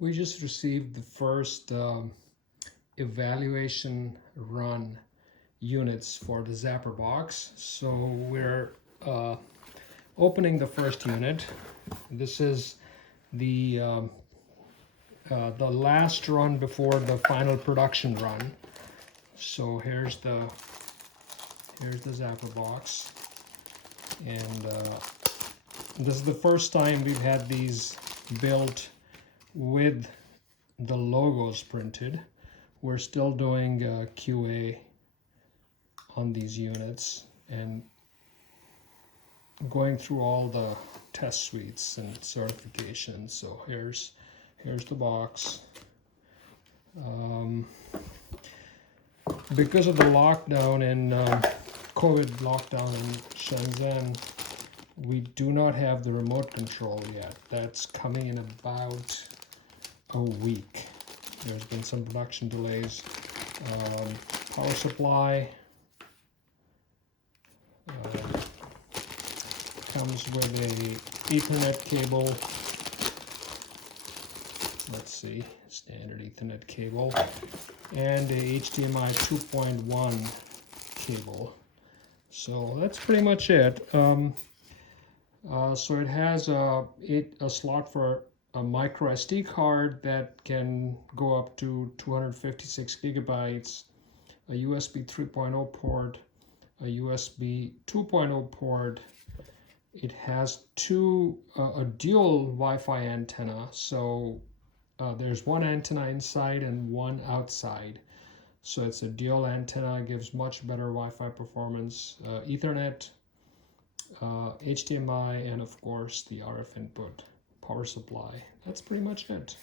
We just received the first evaluation run units for the ZapperBox. So we're opening the first unit. This is the last run before the final production run. So here's the ZapperBox, and this is the first time we've had these built with the logos printed. We're still doing QA on these units and going through all the test suites and certifications. So here's the box. Because of the lockdown in COVID lockdown in Shenzhen, we do not have the remote control yet. That's coming in about a week. There's been some production delays. Power supply comes with a Ethernet cable. Let's see, standard Ethernet cable, and a HDMI 2.1 cable. So that's pretty much it. So it has a slot for a micro SD card that can go up to 256 gigabytes, a USB 3.0 port, a USB 2.0 port. It has a dual Wi-Fi antenna. So there's one antenna inside and one outside. So it's a dual antenna, gives much better Wi-Fi performance, Ethernet, HDMI, and of course the RF input, power supply. That's pretty much it.